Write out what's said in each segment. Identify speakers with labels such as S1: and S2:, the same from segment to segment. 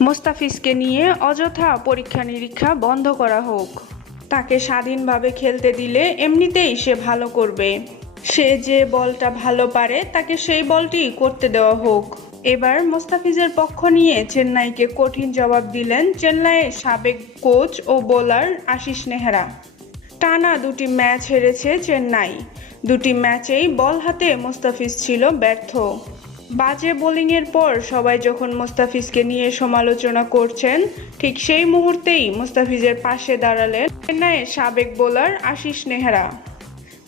S1: মোস্তাফিজকে নিয়ে অযথা পরীক্ষা নিরীক্ষা বন্ধ করা হোক। তাকে স্বাধীনভাবে খেলতে দিলে এমনিতেই সে ভালো করবে। সে যে বলটা ভালো পারে, তাকে সেই বলটি করতে দেওয়া হোক। এবার মোস্তাফিজের পক্ষ নিয়ে চেন্নাইকে কঠিন জবাব দিলেন চেন্নাইয়ের সাবেক কোচ ও বোলার আশিস নেহরা। টানা দুটি ম্যাচ হেরেছে চেন্নাই। দুটি ম্যাচেই বল হাতে মোস্তাফিজ ছিল ব্যর্থ। বাজে বোলিংয়ের পর সবাই যখন মোস্তাফিজকে নিয়ে সমালোচনা করছেন, ঠিক সেই মুহূর্তেই মোস্তাফিজের পাশে দাঁড়ালেন চেন্নাইয়ের সাবেক বোলার আশিস নেহরা।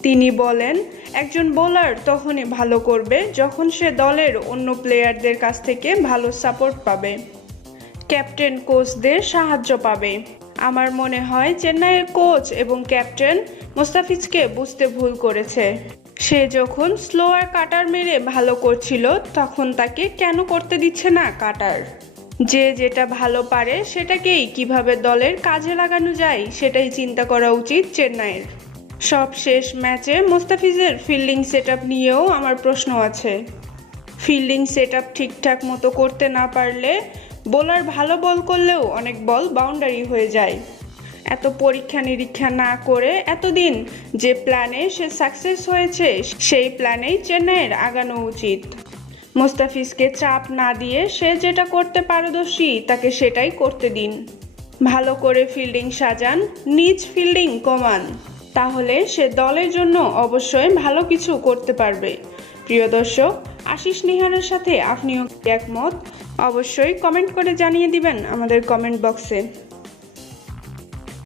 S1: তিনি বলেন, একজন বোলার তখনই ভালো করবে যখন সে দলের অন্য প্লেয়ারদের কাছ থেকে ভালো সাপোর্ট পাবে। ক্যাপ্টেন কোচদের সাহায্য পাবে। আমার মনে হয়, চেন্নাইয়ের কোচ এবং ক্যাপ্টেন মোস্তাফিজকে বুঝতে ভুল করেছে। সে যখন স্লোয়ার কাটার মেরে ভালো করছিল, তখন তাকে কেন করতে দিচ্ছে না কাটার যে যেটা ভালো পারে সেটাকেই কীভাবে দলের কাজে লাগানো যায় সেটাই চিন্তা করা উচিত চেন্নাইয়ের। সব শেষ ম্যাচে মোস্তাফিজের ফিল্ডিং সেট নিয়েও আমার প্রশ্ন আছে। ফিল্ডিং সেট ঠিকঠাক মতো করতে না পারলে বোলার ভালো বল করলেও অনেক বল বাউন্ডারি হয়ে যায়। এত পরীক্ষা নিরীক্ষা না করে এতদিন যে প্ল্যানে সে সাকসেস হয়েছে, সেই প্ল্যানেই চেন্নাইয়ের আগানো উচিত। মোস্তাফিজকে চাপ না দিয়ে সে যেটা করতে পারদর্শী, তাকে সেটাই করতে দিন। ভালো করে ফিল্ডিং সাজান, নিজ ফিল্ডিং কমান। তাহলে সে দলের জন্য অবশ্যই ভালো কিছু করতে পারবে। প্রিয় দর্শক, আশিস নিহারের সাথে আপনিও একমত? অবশ্যই কমেন্ট করে জানিয়ে দিবেন আমাদের কমেন্ট বক্সে।